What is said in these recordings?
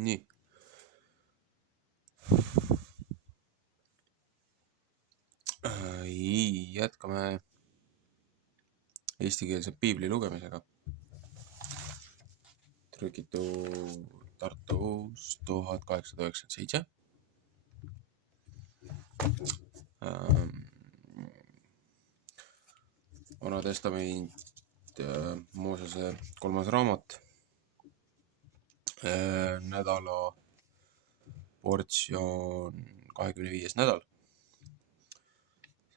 Nii. Jätkame eestikeelse piibli lugemisega. Trükitud Tartus 1897. Vana testament, Moosese 3. raamat, nädala portsjon 25. nädal.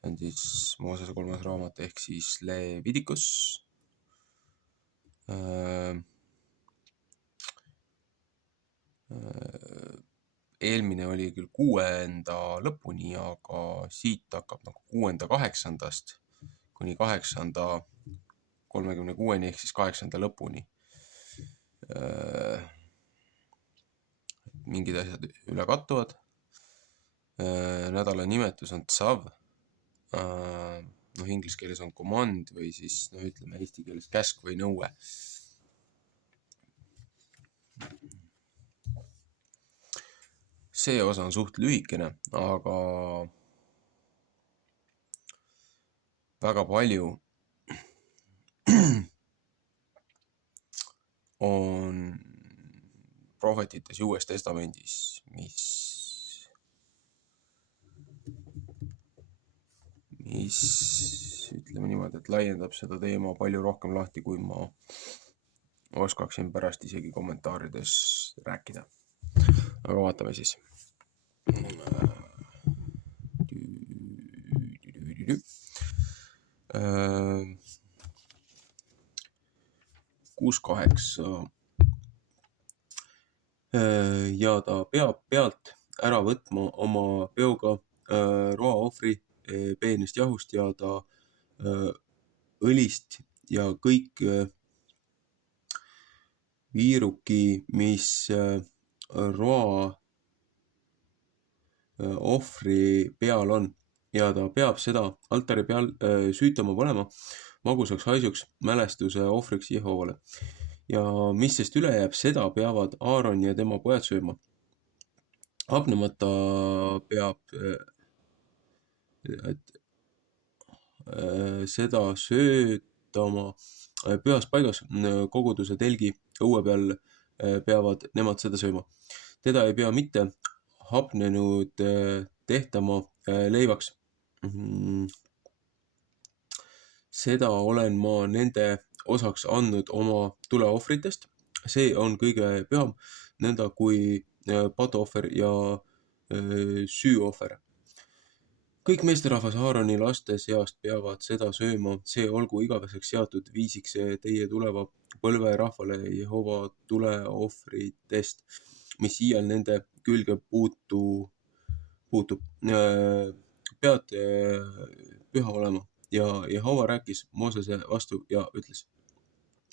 See on siis Moosese 3. raamat ehk siis Leviticus. Eelmine oli küll 6. lõpuni, aga siit hakkab nagu 6.8. kuni 8.36 ehk siis 8. lõpuni. Mingid asjad üle kattuvad. Nädala nimetus on tsav. Inglise keeles on command või siis ütleme eesti keeles käsk või nõue. See osa on suht lühikene, aga väga palju on prohvetites ja Uues Testamendis, mis ütleme niimoodi, et laiendab seda teema palju rohkem lahti, kui ma oskaksin pärast isegi kommentaarides rääkida. Aga vaatame siis. 6.8. Ja ta peab pealt ära võtma oma peoga roaohvri peenest jahust ja ta õlist ja kõik viiruki, mis roa ohvri peal on, ja ta peab seda altari peal süütama panema magusaks haisuks mälestuse ohvriks Jehovale. Ja mis sest üle jääb, seda peavad Aaron ja tema pojad sööma. Hapnemata peab seda söötama pühas paigas koguduse telgi õue peal peavad nemad seda sööma. Teda ei pea mitte hapnenud tehtama leivaks. Seda olen ma nende osaks andnud oma tuleohvritest. See on kõige püham, nõnda kui patuohver ja süüohver. Kõik meesterahvas Aaroni laste seast peavad seda sööma, see olgu igaveseks seatud viisiks teie tuleva põlve rahvale Jehova tuleohvritest, mis iial nende külge puutub. Pead püha olema. Ja Jehova rääkis Moosese vastu ja ütles: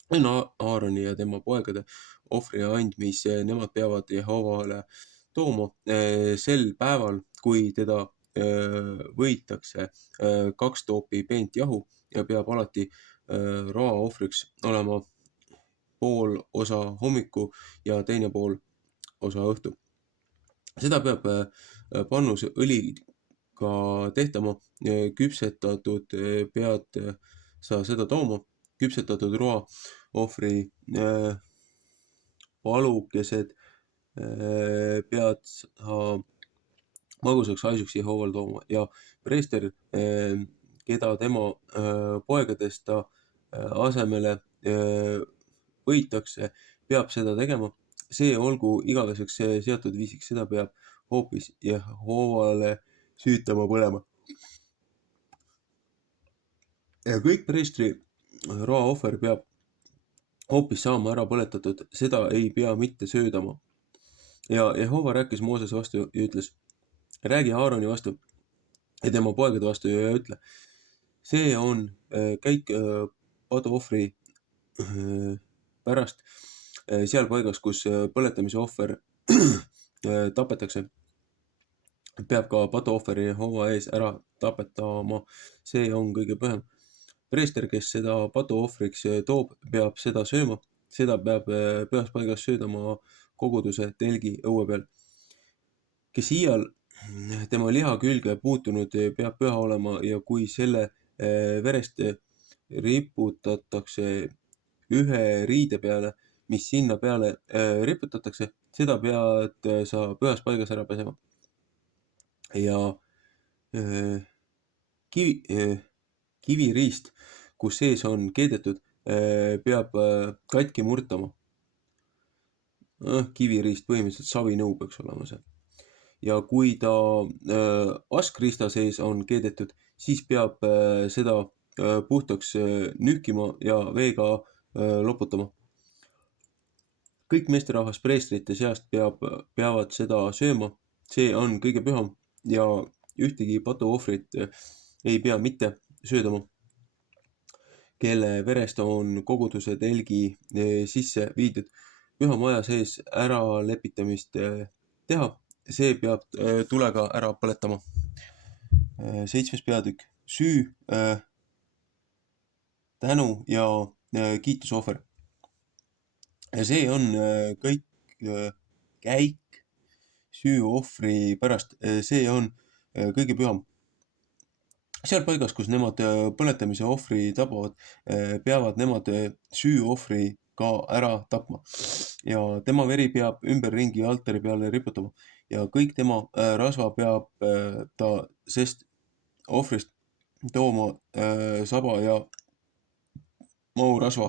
Aaroni ja tema poegade ohvri and, mis nemad peavad Jehovale tooma sel päeval, kui teda võitakse 2 toopi peent jahu ja peab alati roa ohvriks olema pool osa hommiku ja teine pool osa õhtu. Seda peab pannus õliga tehtama, küpsetatud pead sa seda tooma, küpsetatud roa ohvri palukesed pead sa magusaks haisuks Jehoval tooma ja preester, keda tema poegadest ta asemele võitakse, peab seda tegema. See olgu igaveseks seatud viisiks, seda peab hoopis Jehovale süütama põlema. Ja kõik preestri roaohver peab hoopis saama ära põletatud, seda ei pea mitte söödama. Ja Jehova rääkis Moosese vastu ja ütles: räägi Aaroni vastu ja tema poegade vastu ja ütle: see on käik paduohvri pärast seal paigas, kus põletamise ohver tapetakse. Peab ka patuohver Jehova ees ära tapetama, see on kõige pühem. Preester, kes seda patuohvriks toob, peab seda sööma, seda peab pühas paigas söödama koguduse telgi õue peal. Kes iial tema liha külge puutunud, peab püha olema ja kui selle verest riputatakse ühe riide peale, mis sinna peale riputatakse, seda pead sa pühas paigas ära pesema. Ja kiviriist, kus sees on keedetud, peab katki murtama. Kiviriist, põhimõtteliselt savinõu peaks olema see. Ja kui ta askriista sees on keedetud, siis peab seda puhtaks nühkima ja veega loputama. Kõik meesterahvas preestrite seast peavad seda sööma, see on kõige püham ja ühtegi patuohvrit ei pea mitte söödama, kelle verest on koguduse telgi sisse viidud püha maja sees ära lepitamist teha. See peab tulega ära põletama. 7. peatükk. Süü, tänu ja kiitusohver. Ja see on kõik käik süüohvri pärast. See on kõige püham. Seal paigas, kus nemad põletamise ohvri tapavad, peavad nemad süüohvri ka ära tapma. Ja tema veri peab ümberringi altari peale riputama. Ja kõik tema rasva peab ta sest ohvrist tooma saba ja maurasva.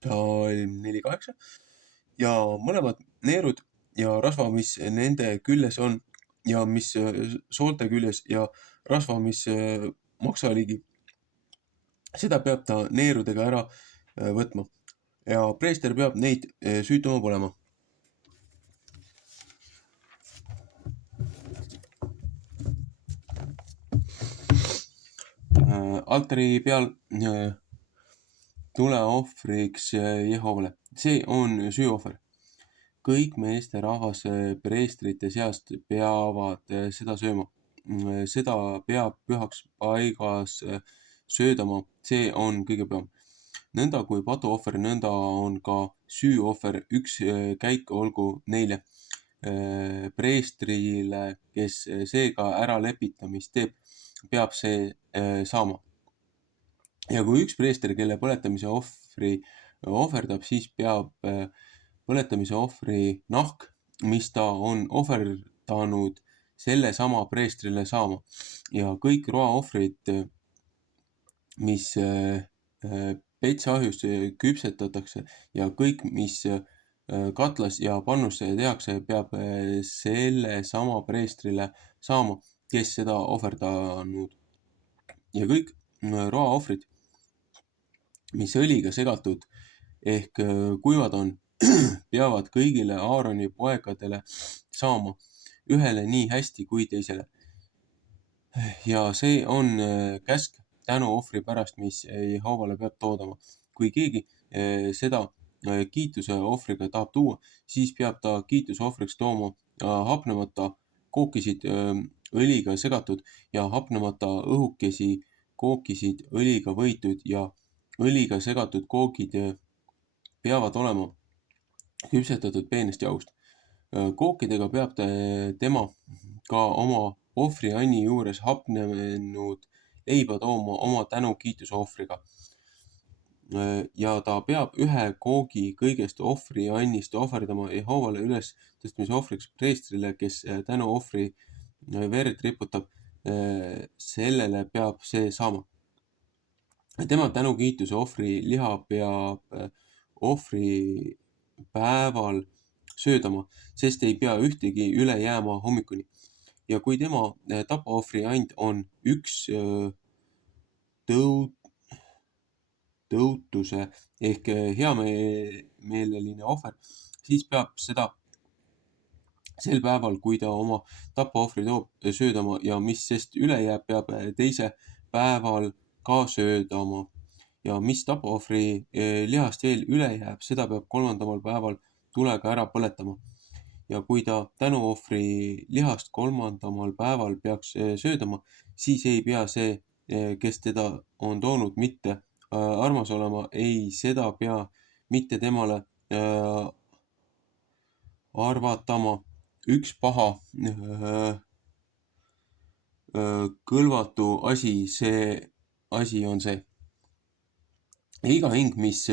Psalm 4:8. Ja mõlemad neerud ja rasva, mis nende küljes on ja mis soolte küljes ja rasva, mis maksaligi, seda peab ta neerudega ära võtma. Ja preester peab neid süütuma põlema. Altari peal tuleohvriks Jehovale. See on süüohver. Kõik meesterahvas preestrite seast peavad seda sööma. Seda peab pühaks paigas söödama. See on kõige püham. Nõnda kui patuohver, nõnda on ka süüohver, üks käik olgu neile. Preestrile, kes seega ära lepitamist teeb, peab see saama. Ja kui üks preester, kelle põletamise ohvri ohverdab, siis peab põletamise ohvri nahk, mis ta on ohverdanud, selle sama preestrile saama. Ja kõik roaohvrid, mis petsahjus küpsetatakse ja kõik, mis katlas ja pannus tehakse, peab selle sama preestrile saama, kes seda ohverdanud. Ja kõik roaohvrid, mis õliga segatud ehk kuivad on, peavad kõigile Aaroni poegadele saama, ühele nii hästi kui teisele. Ja see on käsk tänuohvri pärast, mis Jehovale peab toodama. Kui keegi seda kiituse ohvriga tahab tuua, siis peab ta kiitusohvriks tooma hapnemata kookisid õliga segatud ja hapnemata õhukesi kookisid õliga võitud ja õliga segatud koogid peavad olema küpsetatud peenest jaust. Kookidega peab tema ka oma ohvrianni juures hapnenud leiba tooma oma tänukiitusohvriga. Ja ta peab ühe koogi kõigest ohvriannist ohverdama Jehovale üles tõstmise ohvriks preestrile, kes tänuohvri verd riputab. Sellele peab see saama. Tema tänukiituse ohvri liha peab ohvri päeval söödama, sest ei pea ühtegi üle jääma hommikuni. Ja kui tema tapaohvri and on üks tõutuse ehk heameeleline ohver, siis peab seda sel päeval, kui ta oma tapaohvri toob, söödama ja mis sest üle jääb, peab teise päeval ka söödama. Ja mis tapaohvri lihast veel üle jääb, seda peab 3. päeval tulega ära põletama. Ja kui ta tänuohvri lihast 3. päeval peaks söödama, siis ei pea see, kes teda on toonud, mitte armas olema, ei seda pea mitte temale arvatama üks paha kõlvatu asi, see asi on see. Ja iga hing, mis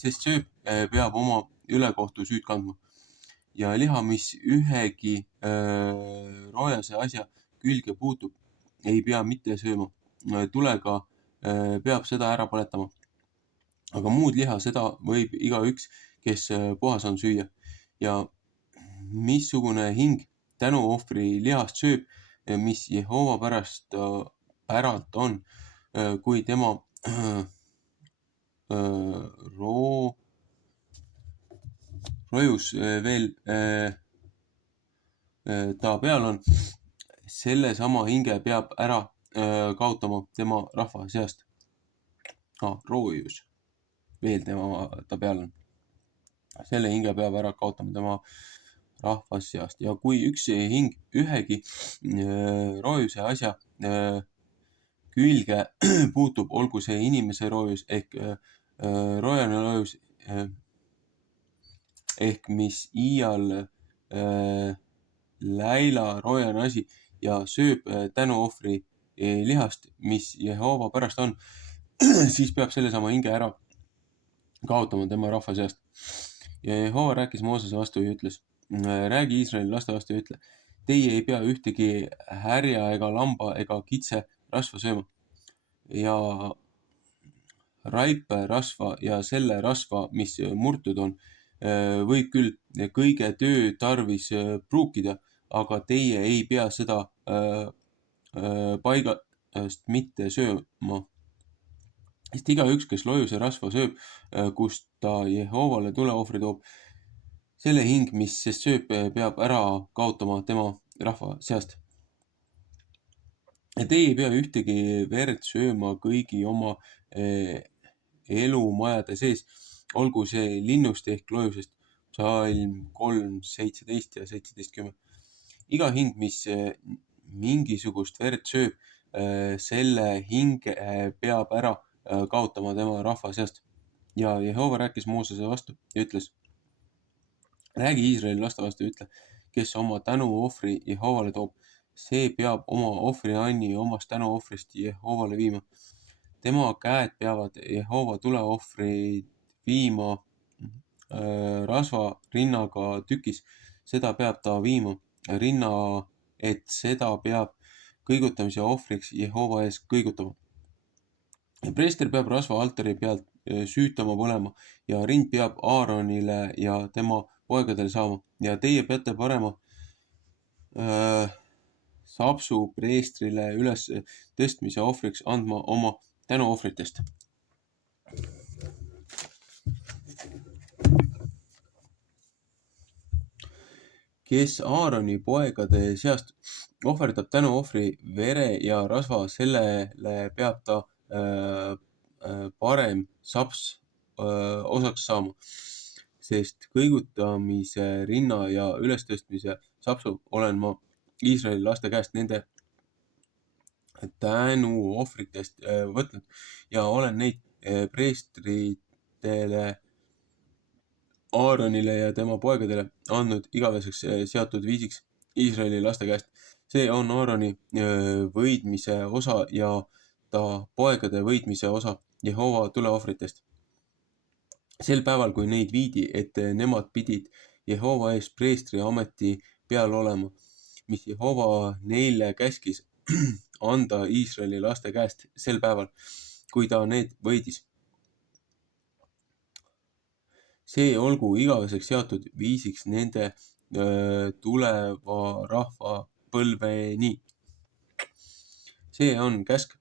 sest sööb, peab oma ülekohtu süüd kandma. Ja liha, mis ühegi roojase asja külge puutub, ei pea mitte sööma. Tulega peab seda ära põletama. Aga muud liha, seda võib igaüks, kes puhas on, süüa. Ja missugune hing tänuohvri lihast sööb, mis Jehova päralt on, kui tema rojus veel ta peal on, sellesama hinge peab ära kaotama tema rahva seast. Roojus veel ta peal on. Selle hinge peab ära kaotama tema rahva seast. Ja kui üks hing ühegi roojuse asja külge puutub, olgu see inimese roojus ehk roojane roojus ehk mis iial läila roojane asi ja sööb tänuohvri lihast, mis Jehova pärast on, siis peab sellesama hinge ära kaotama tema rahva seast. Ja Jehova rääkis Moosese vastu ja ütles, räägi Iisraeli laste vastu ja ütle, teie ei pea ühtegi härja ega lamba ega kitse rasva sööma. Ja raipe rasva ja selle rasva, mis murtud on, võib küll kõige töö tarvis pruukida, aga teie ei pea seda paigast mitte sööma. Sest igaüks, kes loojuse rasva sööb, kust ta Jehovale tuleohvri toob, selle hing, mis sest sööb, peab ära kaotama tema rahva seast. Ja teie ei pea ühtegi verd sööma kõigi oma elumajade sees, olgu see linnust ehk loojusest. Psalm 3, 17 ja 17:10. Iga hing, mis mingisugust verd sööb, selle hinge peab ära kaotama tema rahva seast. Ja Jehova rääkis Moosese vastu ja ütles, räägi Iisraeli laste vastu ja ütle, kes oma tänuohvri Jehovale toob, see peab oma ohvrianni omast tänuohvrist Jehovale viima. Tema käed peavad Jehova tuleohvrid viima rasva rinnaga tükis. Seda peab ta viima rinna, et seda peab kõigutamise ohvriks Jehova ees kõigutama. Ja preester peab rasva altari pealt süütama põlema ja rind peab Aaronile ja tema poegadele saama. Ja teie peate panema sapsu preestrile üles tõstmise ohvriks andma oma tänuohvritest. Kes Aaroni poegade seast ohverdab tänuohvri vere ja rasva, sellele peab ta parem saps osaks saama, sest kõigutamise rinna ja ülestõstmise sapsu olen ma Iisraeli laste käest nende tänuohvritest võtnud ja olen neid preestritele Aaronile ja tema poegadele andnud igaveseks seatud viisiks Iisraeli laste käest. See on Aaroni võidmise osa ja ta poegade võidmise osa Jehova tuleohvritest. Sel päeval, kui neid viidi, et nemad pidid Jehova ees preestri ameti peal olema, mis Jehova neile käskis anda Iisraeli laste käest sel päeval, kui ta need võidis. See olgu igaveseks seatud viisiks nende tuleva rahva põlveni. See on käsk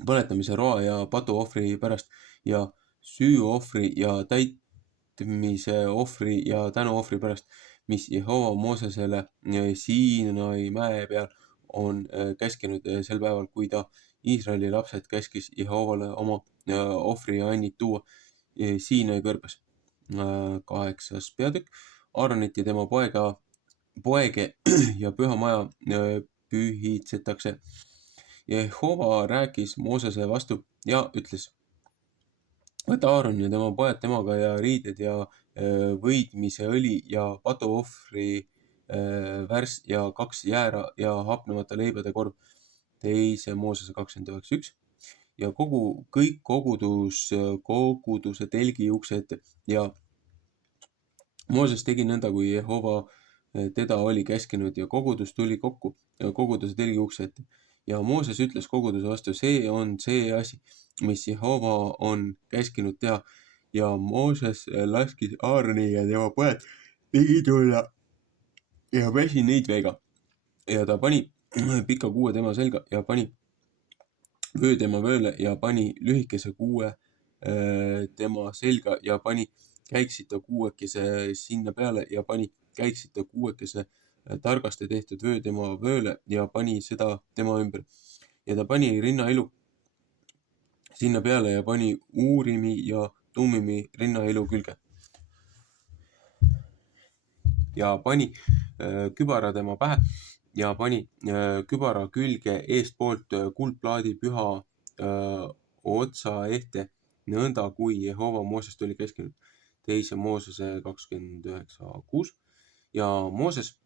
põletamise roa ja patuohvri pärast ja süüohvri ja täitmise ohvri ja tänuohvri pärast, mis Jehova Moosesele Siinai mäe peal on käskinud sel päeval, kui ta Iisraeli lapsed käskis Jehovale oma ohvriannid tuua Siinai kõrbes. 8. peatükk. Aaronit ja tema poege ja pühamaja pühitsetakse. Jehova rääkis Moosese vastu ja ütles, võta Aaron ja tema pojad temaga ja riided ja võidmise õli ja patuohvri värs ja 2 jäära ja hapnemata leibade korv. 2. Moosese 29.1 ja kõik koguduse telgi ukse ette ja Mooses tegi nõnda, kui Jehova teda oli käskinud ja kogudus tuli kokku koguduse telgi ukse ette. Ja Mooses ütles koguduse vastu, see on see asi, mis Jehova on käskinud teha. Ja Mooses laskis Aaroni ja tema pojad ligi tulla ja pesi neid veega. Ja ta pani pika kuue tema selga ja pani vöö tema vööle ja pani lühikese kuue tema selga ja pani käiksita kuuekese sinna peale ja pani käiksita kuuekese targasti tehtud vöö tema vööle ja pani seda tema ümber. Ja ta pani rinnailu sinna peale ja pani Uurimi ja Tummimi rinnailu külge. Ja pani kübara tema pähe ja pani kübara külge eestpoolt kuldplaadi püha otsa ette, nõnda kui Jehova Moosest oli käskinud. 2. Moosese 29.6 ja Mooses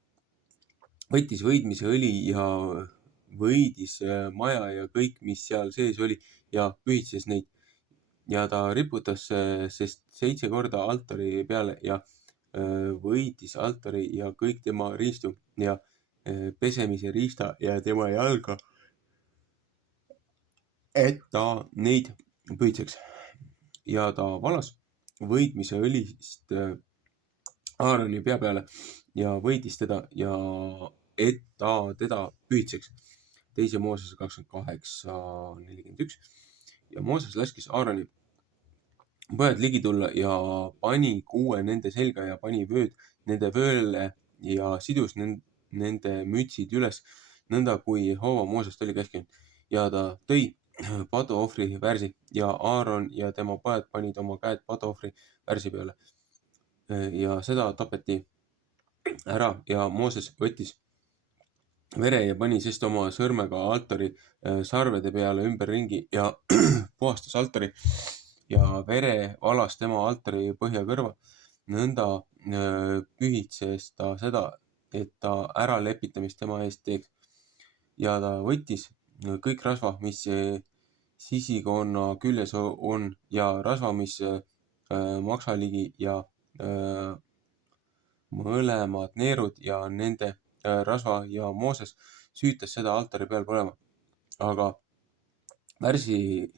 võttis võidmise õli ja võidis maja ja kõik, mis seal sees oli ja pühitses neid. Ja ta riputas sest 7 korda altari peale ja võitis altari ja kõik tema riistu ja pesemise riista ja tema jalga, et ta neid pühitseks. Ja ta valas võidmise õlist Aaroni pea peale ja võitis teda ja et ta teda pühitseks. 2. Moosese 28.41 ja Mooses laskis Aaroni pojad ligi tulla ja pani kuue nende selga ja pani vööd nende vööle ja sidus nende mütsid üles, nõnda kui Jehova Moosest oli käskinud. Ja ta tõi patuohvri värsi ja Aaron ja tema pojad panid oma käed patuohvri värsi peale. Ja seda tapeti ära ja Mooses võttis vere ja pani sest oma sõrmega altari sarvede peale ümberringi ja puhastas altari ja vere valas tema altari põhjakõrva. Nõnda pühitses ta seda, et ta äralepitamist tema eest teeks. Ja ta võttis kõik rasva, mis sisikonna küljes on ja rasva, mis maksaligi ja mõlemad neerud ja nende rasva ja Mooses süütas seda altari peal põlema. Aga värsi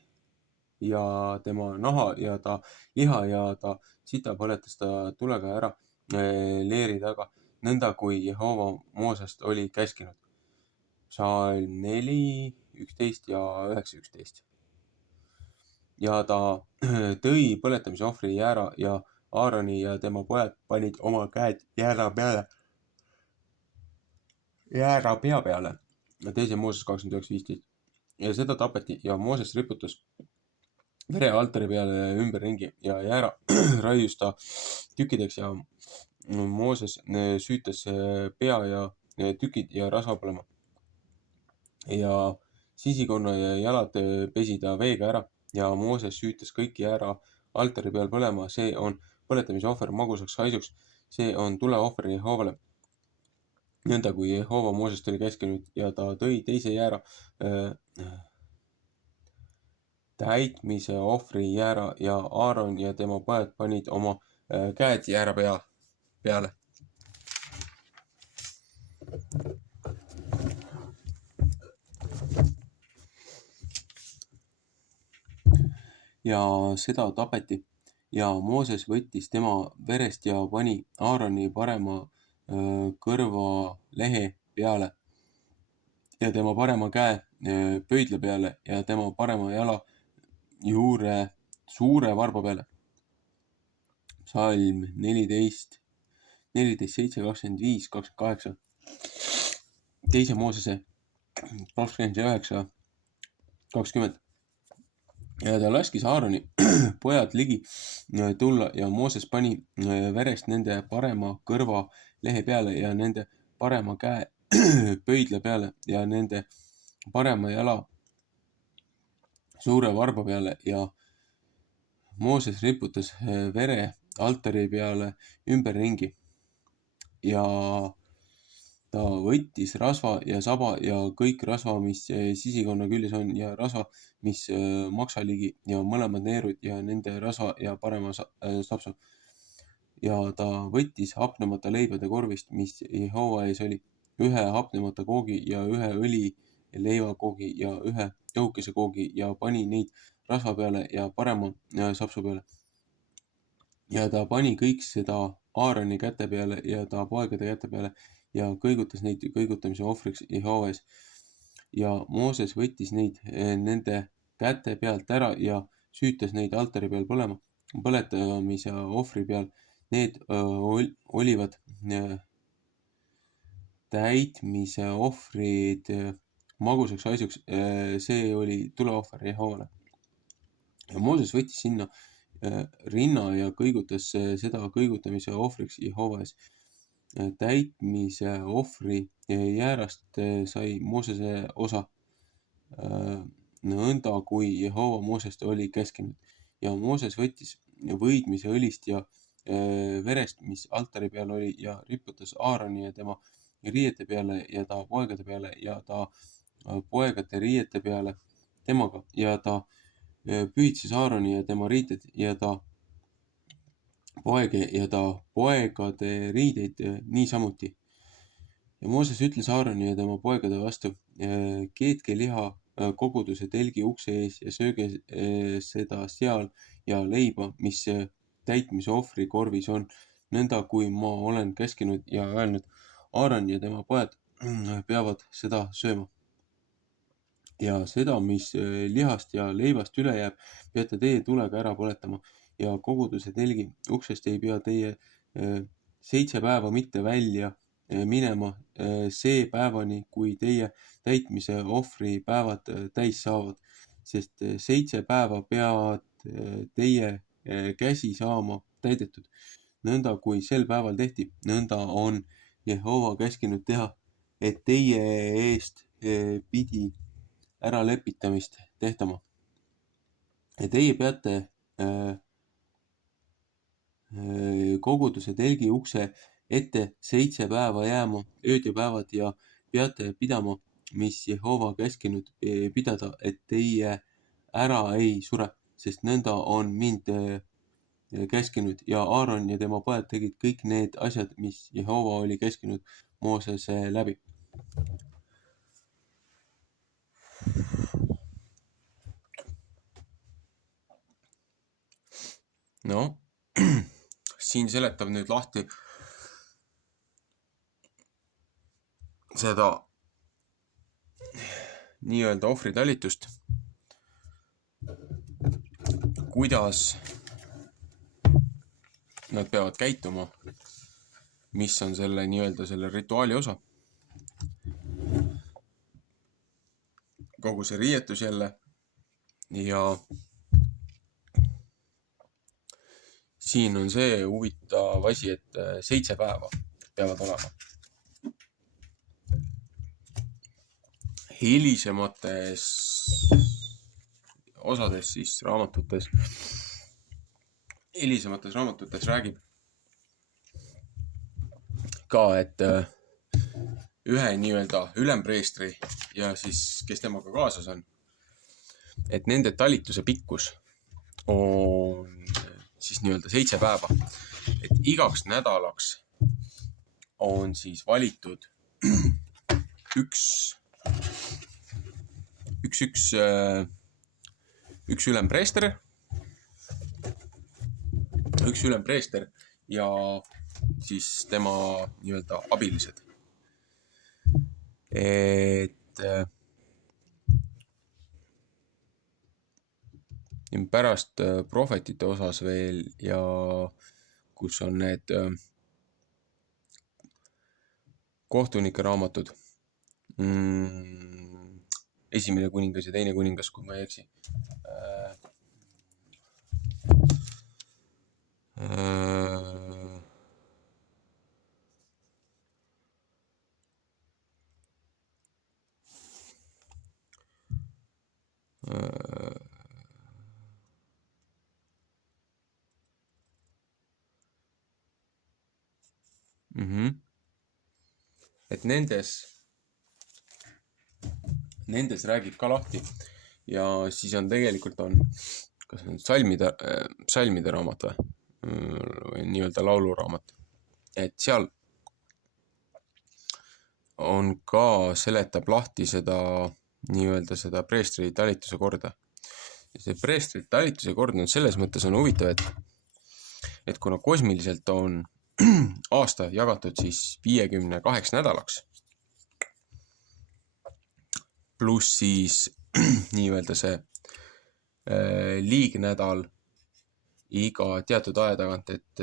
ja tema naha ja ta liha ja ta sita põletas ta tulega ära leeri taga, nõnda kui Jehova Moosest oli käskinud. Psalm 4, 11 ja 9.11. Ja ta tõi põletamise ohvri jäära ja Aaroni ja tema pojad panid oma käed jäära pea peale. 2. Mooses 29.15. Ja seda tapeti ja Mooses riputas vere altari peale ümberringi ja jäära raius ta tükkideks ja Mooses süütas pea ja tükid ja rasva põlema. Ja sisikonna ja jalad pesi ta veega ära ja Mooses süütas kõik jäära altari peal põlema, see on põletamise ohver magusaks haisuks, see on tuleohver Jehovale. Nõnda kui Jehova Moosest oli käskinud ja ta tõi teise jäära täitmise ohvri jäära ja Aaron ja tema pojad panid oma käed jäära peale. Ja seda tapeti ja Mooses võttis tema verest ja pani Aaroni parema kõrva lehe peale ja tema parema käe pöidla peale ja tema parema jala juure suure varba peale. Psalm 14, 7, 25, 28. 2. Moosese 29, 20. Ja ta laskis Aaroni pojad ligi tulla ja Mooses pani verest nende parema kõrva lehe peale ja nende parema käe pöidla peale ja nende parema jala suure varba peale ja Mooses riputas vere altari peale ümberringi ja ta võttis rasva ja saba ja kõik rasva, mis sisikonna küljes on ja rasva, mis maksaligi ja mõlemad neerud ja nende rasva ja parema sapsu. Ja ta võttis hapnemata leibade korvist, mis Jehova ees oli, ühe hapnemata koogi ja ühe õli leivakoogi ja ühe õhukese koogi ja pani neid rasva peale ja parema sapsu peale. Ja ta pani kõik seda Aaroni käte peale ja ta poegade käte peale ja kõigutas neid kõigutamise ohvriks Jehova ees. Ja Mooses võttis neid nende käte pealt ära ja süütas neid altari peal põlema, põletamise ohvri peal. Need olivad täitmise ohvrid magusaks haisuks, see oli tuleohver Jehovale. Ja Mooses võttis sinna rinna ja kõigutas seda kõigutamise ohvriks Jehova ees. Täitmise ohvri jäärast sai Moosese osa nõnda, kui Jehova Moosest oli käskinud. Ja Mooses võttis võidmise õlist ja verest, mis altari peal oli, ja riputas Aaroni ja tema riiete peale ja ta poegade peale ja ta poegade riiete peale temaga ja ta pühitses Aaroni ja tema riited ja ta poege ja ta poegade riideid niisamuti. Ja Mooses ütles Aaroni ja tema poegade vastu, keetke liha koguduse telgi ukse ees ja sööge seda seal ja leiba, mis täitmise ohvri korvis on, nõnda kui ma olen käskinud ja öelnud, Aaron ja tema pojad peavad seda sööma. Ja seda, mis lihast ja leivast üle jääb, peate teie tulega ära põletama ja koguduse telgi uksest ei pea teie 7 päeva mitte välja minema see päevani, kui teie täitmise ohvri päevad täis saavad, sest 7 päeva peavad teie käsi saama täidetud. Nõnda kui sel päeval tehti, nõnda on Jehova käskinud teha, et teie eest pidi äralepitamist tehtama. Ja teie peate koguduse telgi ukse ette 7 päeva jääma, ööd ja päevad ja peate pidama, mis Jehova käskinud pidada, et teie ära ei sure, sest nõnda on mind käskinud ja Aaron ja tema pojad tegid kõik need asjad, mis Jehova oli käskinud Moosese läbi. No, siin seletab nüüd lahti seda nii-öelda ohvritalitust, kuidas nad peavad käituma, mis on selle nii-öelda selle rituaali osa. Kogu see riietus jälle ja siin on see huvitav asi, et 7 päeva peavad olema. Hilisemates osades siis raamatutes räägib ka, et ühe nii-öelda ülempreestri ja siis, kes temaga kaasas on, et nende talituse pikkus on siis nii-öelda 7 päeva. Et igaks nädalaks on siis valitud üks ülempreester ja siis tema nii-öelda abilised. Et pärast prohvetite osas veel ja kus on need kohtunike raamatud, esimene kuningas ja teine kuningas, kui ma ei eksi. et nendes räägib ka lahti ja siis on tegelikult kas on psalmide raamat või nii-öelda lauluraamat, et seal on ka, seletab lahti seda nii-öelda seda preestri talituse korda. Ja see preestri talituse kord on selles mõttes on huvitav, et kuna kosmiliselt on aasta jagatud siis 58 nädalaks, pluss siis nii-öelda see liignädal iga teatud aja tagant, et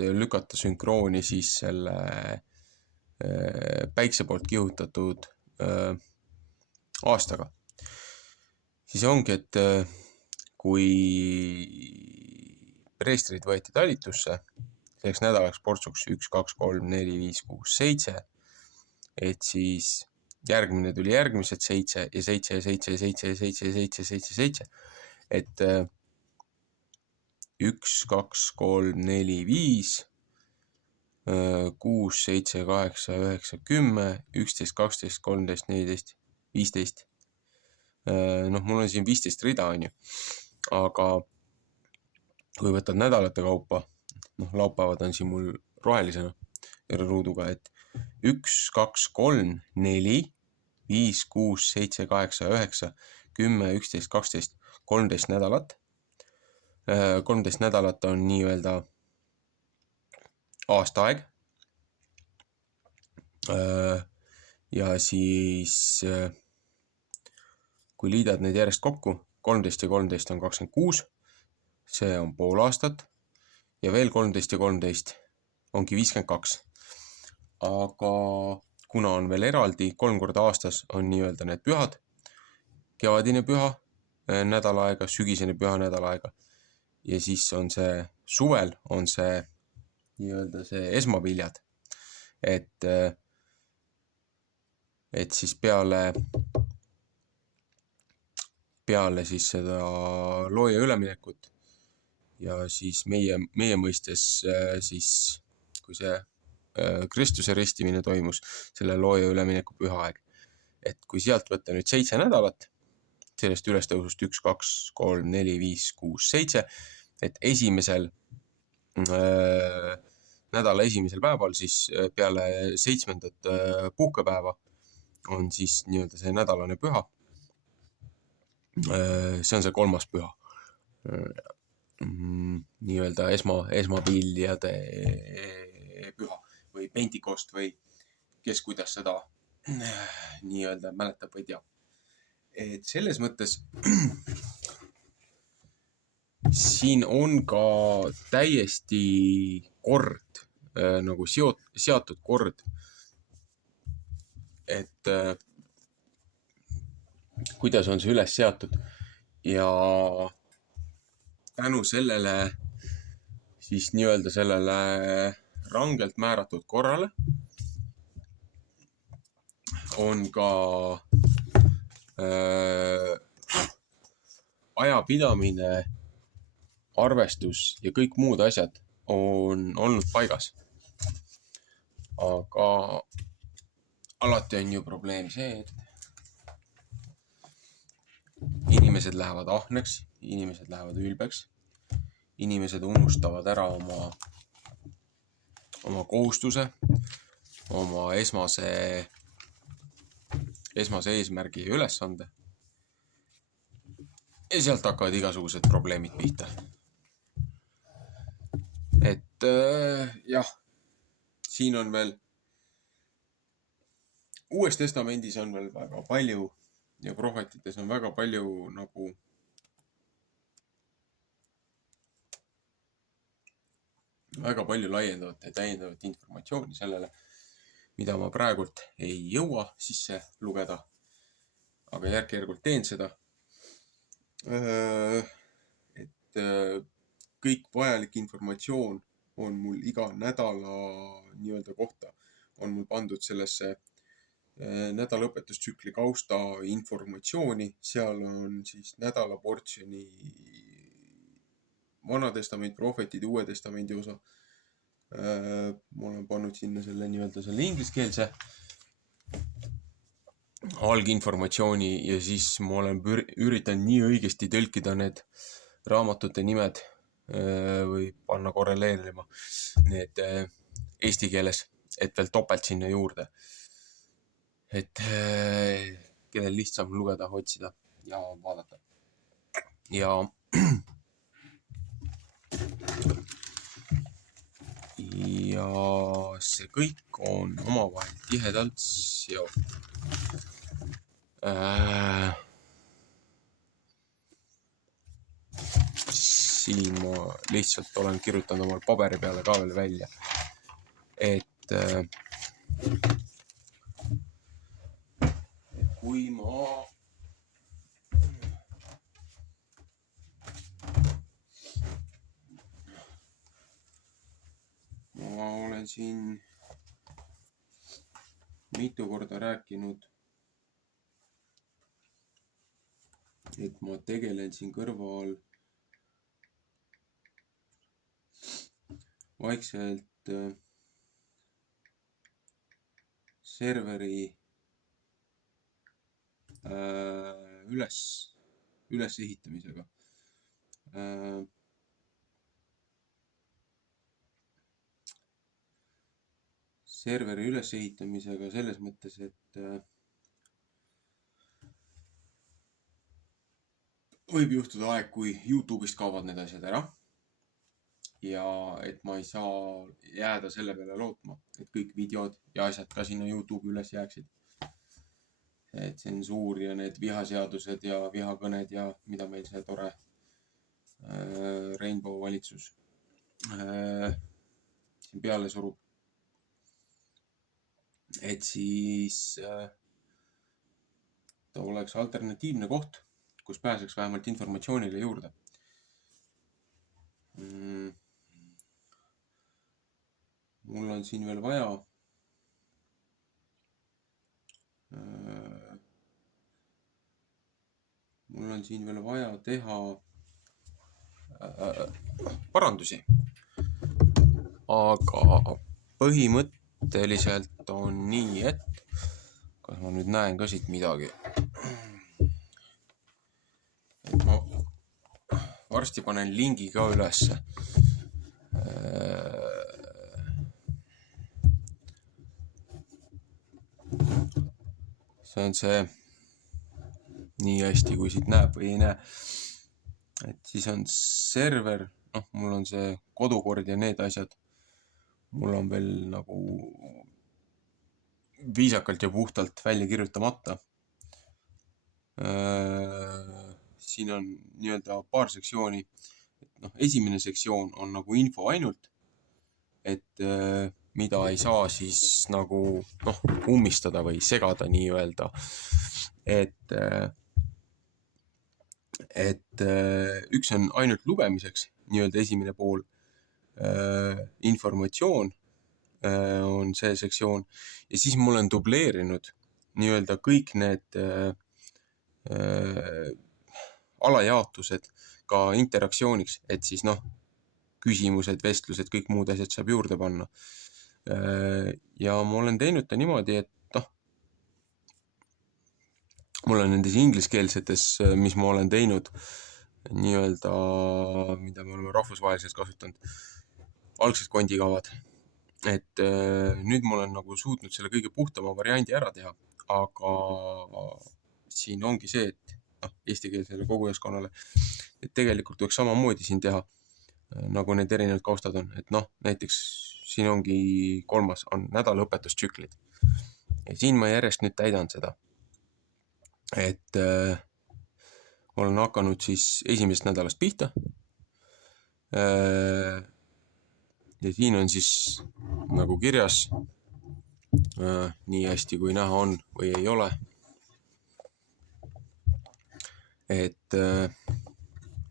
lükata sünkrooni siis selle päikse poolt kihutatud aastaga. Siis ongi, et kui preestrid võeti talitusse, selleks nädalaks portsuks 1, 2, 3, 4, 5, 6, 7, et siis järgmine tuli järgmised 7 ja 7 ja 7 ja 7 ja 7 ja 7 ja 7 ja 7, et 1, 2, 3, 4, 5, 6, 7, 8, 9, 10, 11, 12, 13, 14, 15. Mul on siin 15 rida, on ju. Aga kui võtad nädalate kaupa, laupäevad on siin mul rohelisena ruuduga, et 1, 2, 3, 4, 5, 6, 7, 8, 9, 10, 11, 12, 13 nädalat. 13 nädalat on nii-öelda aastaaeg. Ja siis kui liidad need järjest kokku, 13 ja 13 on 26, see on pool aastat ja veel 13 ja 13 ongi 52. Aga kuna on veel eraldi 3 korda aastas on nii-öelda need pühad, kevadine püha nädalaega, sügisene püha nädalaega ja siis on see suvel on see nii-öelda see esmaviljad, et siis peale siis seda looja üleminekut ja siis meie mõistes siis, kui see Kristuse ristimine toimus, selle looja ülemineku pühaaeg, et kui sealt võtta nüüd 7 nädalat, sellest ülestõusust 1, 2, 3, 4, 5, 6, 7, et esimesel nädala esimesel päeval siis peale 7. puhkepäeva on siis nii-öelda see nädalane püha. See on see 3. püha. Nii-öelda esmaviljade püha või pentikost või kes kuidas seda nii-öelda mäletab või teab. Et selles mõttes siin on ka täiesti kord, nagu seatud kord, et kuidas on see üles seatud ja tänu sellele siis nii-öelda sellele rangelt määratud korrale on ka ajapidamine, arvestus ja kõik muud asjad on olnud paigas. Aga alati on ju probleem see, et inimesed lähevad ahneks, inimesed lähevad ülbeks, inimesed unustavad ära oma kohustuse, oma esmase eesmärgi ja ülesande. Ja sealt hakkavad igasugused probleemid pihta. Et jah, siin on veel, Uues Testamendis on veel väga palju ja prohvetites on väga palju nagu laiendavat ja täiendavat informatsiooni sellele, mida ma praegult ei jõua sisse lugeda, aga järk-järgult teen seda. Et kõik vajalik informatsioon on mul iga nädala nii-öelda kohta, on mul pandud sellesse nädalaõpetustsükli kausta informatsiooni, seal on siis nädalaportsjoni Vana Testament, prohvetid, Uue Testamendi osa, Ma olen pannud sinna selle nii-öelda selle ingliskeelse alginformatsiooni ja siis ma olen üritanud nii õigesti tõlkida need raamatute nimed või panna korreleerima need eesti keeles, et veel topelt sinna juurde. Et kellel lihtsam lugeda, otsida ja vaadata. Ja see kõik on omavahel tihedalt seotud. Siin ma lihtsalt olen kirjutanud omal paberi peale ka veel välja, et kui ma olen siin mitu korda rääkinud, et ma tegelen siin kõrval vaikselt serveri ülesehitamisega. Serveri ülesehitamisega selles mõttes, et võib juhtuda aeg, kui YouTube'ist kaovad need asjad ära. Ja et ma ei saa jääda selle peale lootma, et kõik videod ja asjad ka sinna YouTube'i üles jääksid. Et tsensuur ja need vihaseadused ja vihakõned ja mida meil see tore Rainbow valitsus siin peale surub. Et siis ta oleks alternatiivne koht, kus pääseks vähemalt informatsioonile juurde. Mul on siin veel vaja teha parandusi, aga põhimõtteliselt on nii, et kas ma nüüd näen ka siit midagi, et ma varsti panen lingi ka ülesse. See on see nii hästi, kui siit näeb või ei näe. Et siis on server, mul on see kodukord ja need asjad. Mul on veel nagu viisakalt ja puhtalt välja kirjutamata. Siin on nii-öelda paar sektsiooni. Esimene sektsioon on nagu info ainult, et mida ei saa siis nagu ummistada või segada nii-öelda. Et üks on ainult lugemiseks, nii-öelda esimene pool, informatsioon on see sektsioon ja siis ma olen dubleerinud nii-öelda kõik need alajaotused ka interaktsiooniks, et siis küsimused, vestlused, kõik muud asjad saab juurde panna. Ja ma olen teinud ta niimoodi, et mul on nendes ingliskeelsetes, mis ma olen teinud, nii-öelda, mida me oleme rahvusvaheliselt kasutanud, algsed kondikavad. Et nüüd ma olen nagu suutnud selle kõige puhtama variandi ära teha, aga siin ongi see, et eestikeelsele kogujaskonnale, et tegelikult võiks samamoodi siin teha, nagu need erinevad kaustad on, et näiteks siin ongi kolmas, on nädalaõpetustsüklid. Ja siin ma järjest nüüd täidan seda, et olen hakanud siis esimesest nädalast pihta. Ja siin on siis nagu kirjas nii hästi, kui näha on või ei ole. Et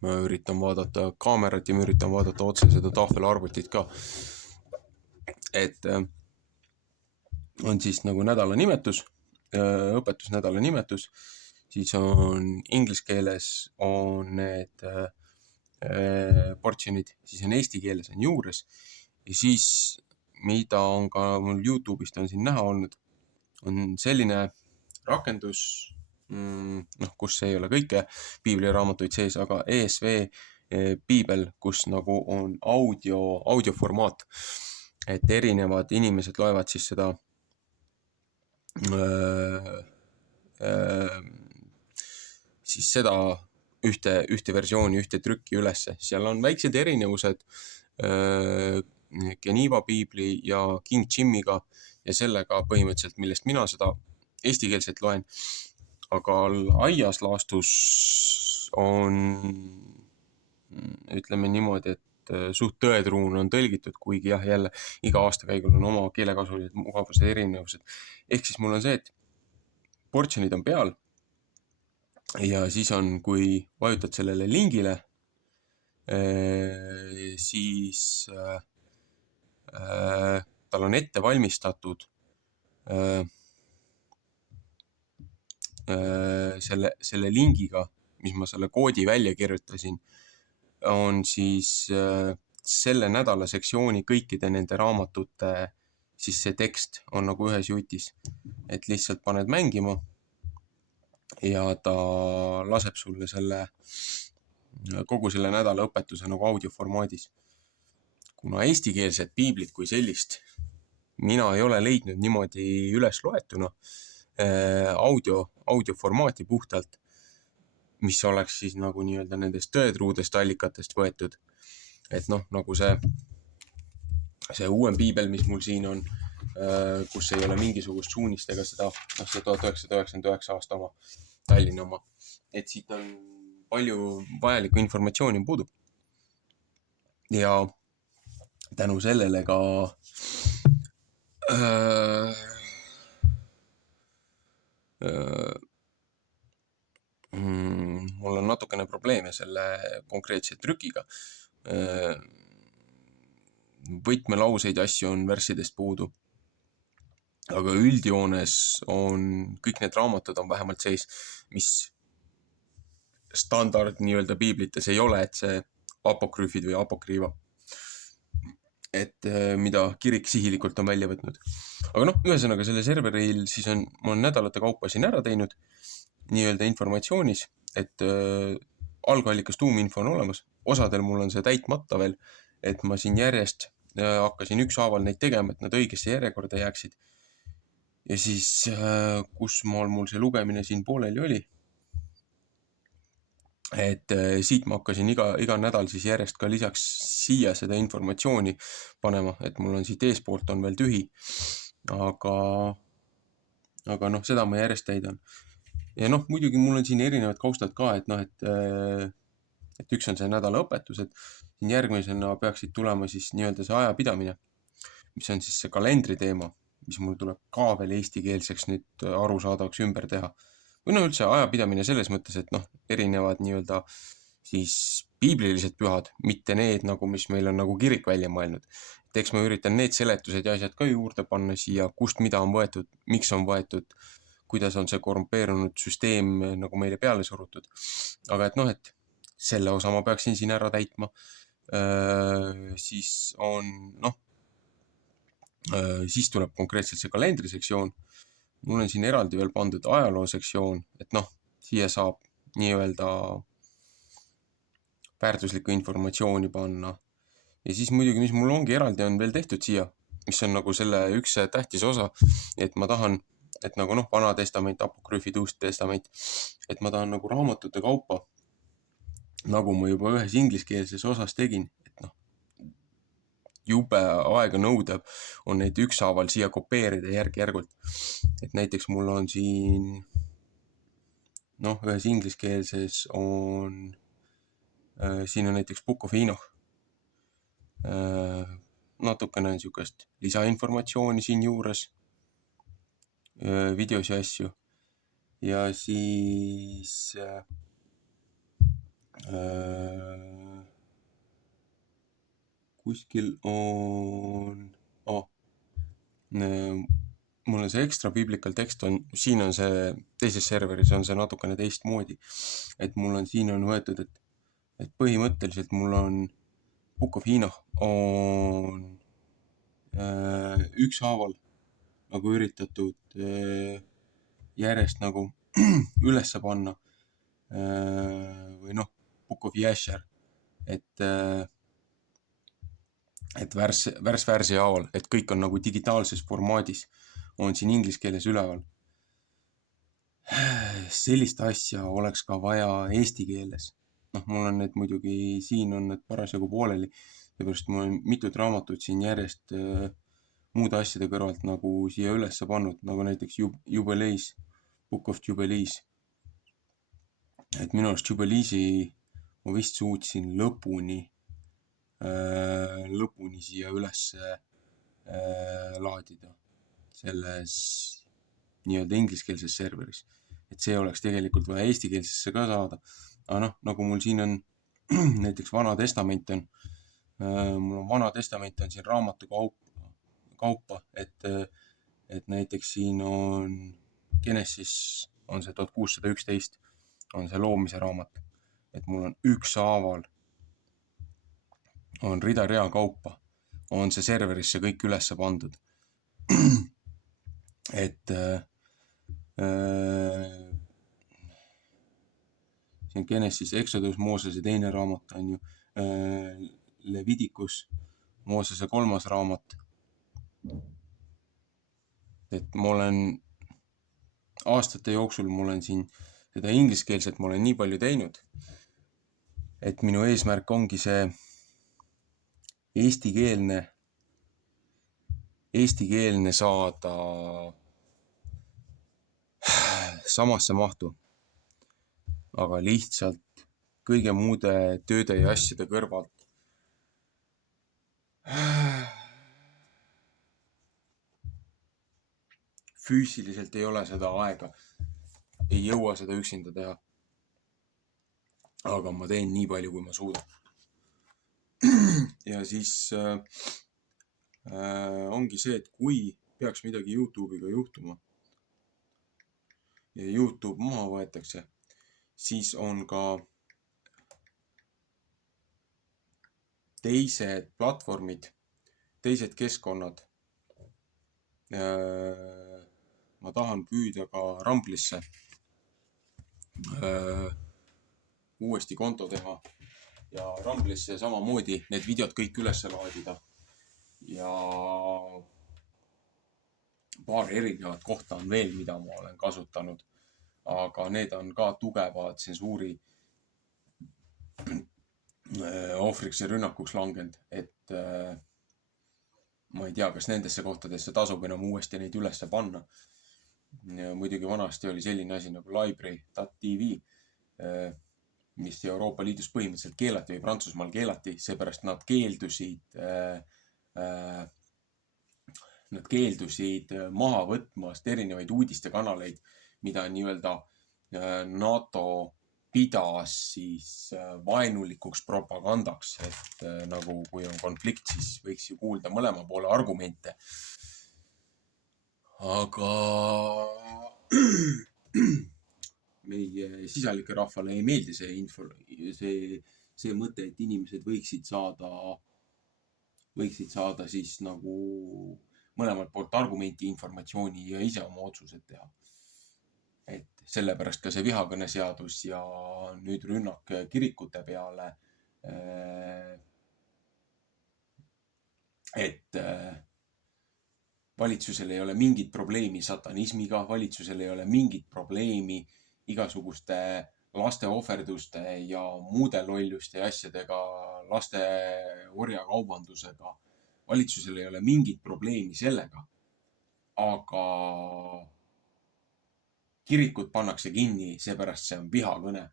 ma üritan vaadata kaamerat ja ma üritan vaadata otse seda tahvelarvutit ka. Et on siis nagu nädala nimetus, õpetusnädala nimetus, siis on inglise keeles on need portsjonid, siis on eesti keeles on juures Ja siis, mida on ka mul YouTube'ist on siin näha olnud, on selline rakendus, kus ei ole kõike piibliraamatuid sees, aga ESV piibel, kus nagu on audioformaat, et erinevad inimesed loevad siis seda ühte versiooni, ühte trükki ülesse. Seal on väiksed erinevused Geneva piibli ja King Jimiga ja sellega põhimõtteliselt, millest mina seda eestikeelset loen. Aga laias laastus on, ütleme niimoodi, et suht tõetruun on tõlgitud, kuigi jah, jälle iga aastakäigul on oma keelekasulised mugavused erinevused. Ehk siis mul on see, et portsjonid on peal ja siis on, kui vajutad sellele lingile, siis tal on ette valmistatud selle lingiga, mis ma selle koodi välja kirjutasin, on siis selle nädala sektsiooni kõikide nende raamatute, siis see tekst on nagu ühes jutis, et lihtsalt paned mängima ja ta laseb sulle kogu selle nädala õpetuse nagu audioformaadis. Kuna eestikeelset piiblit kui sellist mina ei ole leidnud niimoodi üles loetuna audioformaati puhtalt, mis oleks siis nagu nii-öelda nendest tõetruudest allikatest võetud. Et nagu see uuem piibel, mis mul siin on, kus ei ole mingisugust suunist ega seda 1999 aasta oma, Tallinna oma. Et siit on palju vajalikku informatsiooni puudu. Ja tänu sellele ka mul on natukene probleeme selle konkreetse trükiga. Võtmelauseid ja asju on verssidest puudu. Aga üldjoones on kõik need raamatud on vähemalt sees, mis standard nii-öelda piiblites ei ole, et see apokrüüfid või apokriiva. Et mida kirik sihilikult on välja võtnud. Aga ühesõnaga selle serveril siis ma olen nädalate kaupa siin ära teinud nii-öelda informatsioonis, et algallikas tuuminfo on olemas. Osadel mul on see täitmata veel, et ma siin järjest hakkasin ükshaaval neid tegema, et nad õigesse järjekorda jääksid. Ja siis, kus mul see lugemine siin pooleli oli, et siit ma hakkasin iga nädal siis järjest ka lisaks siia seda informatsiooni panema, et mul on siit eespoolt on veel tühi, aga seda ma järjest täidan. Ja muidugi mul on siin erinevad kaustad ka, et üks on see nädala õpetus, et siin järgmisena peaksid tulema siis nii-öelda see ajapidamine, mis on siis see kalendri teema, mis mul tuleb ka veel eestikeelseks nüüd arusaadavaks ümber teha. Või üldse ajapidamine selles mõttes, et erinevad nii-öelda siis piiblilised pühad, mitte need nagu, mis meil on nagu kirik välja mõelnud. Et eks ma üritan need seletused ja asjad ka juurde panna siia, kust mida on võetud, miks on võetud, kuidas on see korrumpeerunud süsteem nagu meile peale surutud. Aga et selle osa ma peaksin siin ära täitma. Siis siis tuleb konkreetselt see kalendrisektsioon. Mul on siin eraldi veel pandud ajaloo sektsioon, et siia saab nii-öelda väärtuslikku informatsiooni panna. Ja siis muidugi, mis mul ongi eraldi on veel tehtud siia, mis on nagu selle üks tähtis osa, et ma tahan, et nagu Vana Testament, apokrüüfid, Uus Testament, et ma tahan nagu raamatute kaupa, nagu ma juba ühes ingliskeelses osas tegin, et jube aega nõudev on neid ükshaaval siia kopeerida järk-järgult. Et näiteks mul on siin, ühes ingliskeelses on, siin on näiteks Book of Enoch. Natukene on niisugust lisainformatsiooni siin juures, videos ja asju. Ja siis kuskil on, mul on see extra biblical tekst siin on see, teises serveris on see natukene teistmoodi. Et mul on, siin on võetud, et põhimõtteliselt mul on Book of Enoch on ükshaaval nagu üritatud järjest nagu ülesse panna või noh, Book of Yasher, et värss-värsi haaval, et kõik on nagu digitaalses formaadis, on siin inglise keeles üleval. Sellist asja oleks ka vaja eesti keeles. Noh, mul on need muidugi, siin on need parasjagu pooleli, seepärast mul on mitut raamatut siin järjest muude asjade kõrvalt nagu siia ülesse pannud, nagu näiteks Jubilees, Book of Jubilees. Et minu arust Jubileesi ma vist suutsin lõpuni siia ülesse laadida selles nii-öelda ingliskeelses serveris. Et see oleks tegelikult vaja eestikeelsesse ka saada. Aga noh, nagu mul siin on näiteks Vana Testament on, mul on Vana Testament on siin raamatu kaupa, et näiteks siin on Genesis, on see 1611, on see loomise raamat. Et mul on ükshaaval, on rida-rea kaupa, on see serverisse kõik ülesse pandud. Et see on Genesis, Exodus, Moosese teine raamat on ju, Leviticus, Moosese 3. raamat. Et ma olen aastate jooksul, ma olen siin seda ingliskeelset, ma olen nii palju teinud, et minu eesmärk ongi see eestikeelne saada samasse mahtu, aga lihtsalt kõige muude tööde ja asjade kõrvalt füüsiliselt ei ole seda aega, ei jõua seda üksinda teha. Aga ma teen nii palju, kui ma suudan. Ja siis ongi see, et kui peaks midagi YouTube'iga juhtuma ja YouTube maha võetakse, siis on ka teised platvormid, teised keskkonnad. Ma tahan püüda ka Rumblisse uuesti konto teha ja Rumblisse samamoodi need videod kõik üles laadida. Ja paar erinevat kohta on veel, mida ma olen kasutanud, aga need on ka tugeva tsensuuri ohvriks ja rünnakuks langenud, et ma ei tea, kas nendesse kohtadesse tasub enam uuesti neid ülesse panna. Ja muidugi vanasti oli selline asi nagu library.tv, mis Euroopa Liidus põhimõtteliselt keelati või Prantsusmaal keelati, seepärast nad keeldusid maha võtmast erinevaid uudistekanaleid, mida nii-öelda NATO pidas siis vaenulikuks propagandaks, et nagu kui on konflikt, siis võiks ju kuulda mõlema poole argumente. Aga meie sisalike rahvale ei meeldi see info, see mõte, et inimesed võiksid saada siis nagu mõlemalt poolt argumenti, informatsiooni ja ise oma otsused teha. Et sellepärast ka see vihakõneseadus ja nüüd rünnak kirikute peale, et valitsusel ei ole mingit probleemi satanismiga, valitsusel ei ole mingit probleemi igasuguste laste ohverduste ja muude lolluste ja asjadega, laste orjakaubandusega. Valitsusel ei ole mingit probleemi sellega, aga kirikud pannakse kinni, seepärast see on vihakõne.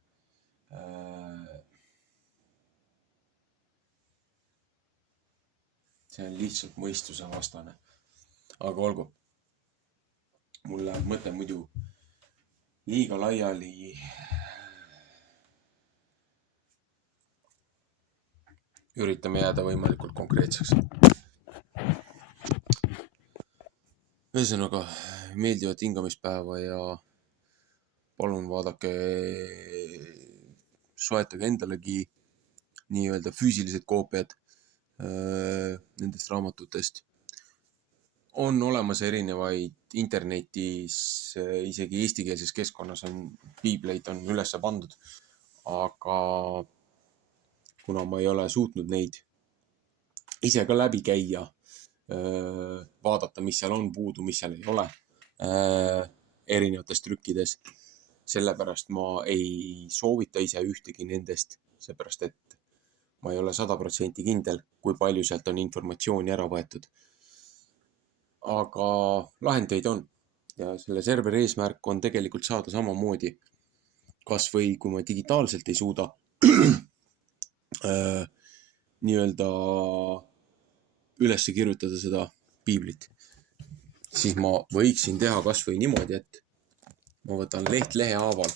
See on lihtsalt mõistuse vastane. Aga olgu, mul läheb mõte muidu liiga laiali. Üritame jääda võimalikult konkreetseks. Ühesõnaga, meeldivat hingamispäeva ja palun vaadake, soetage endalegi nii-öelda füüsilised koopiad nendest raamatutest on olemas erinevaid internetis, isegi eestikeelses keskkonnas on piibleid on üles pandud, aga kuna ma ei ole suutnud neid ise ka läbi käia, vaadata, mis seal on puudu, mis seal ei ole, erinevates trükkides, sellepärast ma ei soovita ise ühtegi nendest, seepärast et ma ei ole 100% kindel, kui palju sealt on informatsiooni ära võetud. Aga lahendeid on ja selle serveri eesmärk on tegelikult saada samamoodi, kas või kui ma digitaalselt ei suuda nii-öelda üles kirjutada seda piiblit, siis ma võiksin teha kas või niimoodi, et ma võtan leht lehe haaval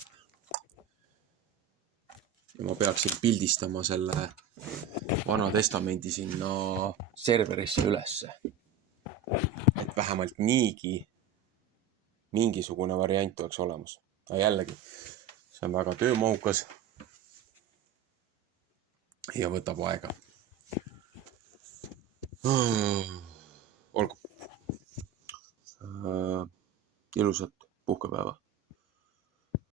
ja ma peaksin pildistama selle Vana Testamendi sinna serverisse ülesse. Et vähemalt niigi mingisugune variant oleks olemas. Aga jällegi, see on väga töömahukas ja võtab aega. Olgu. Ilusat puhkepäeva.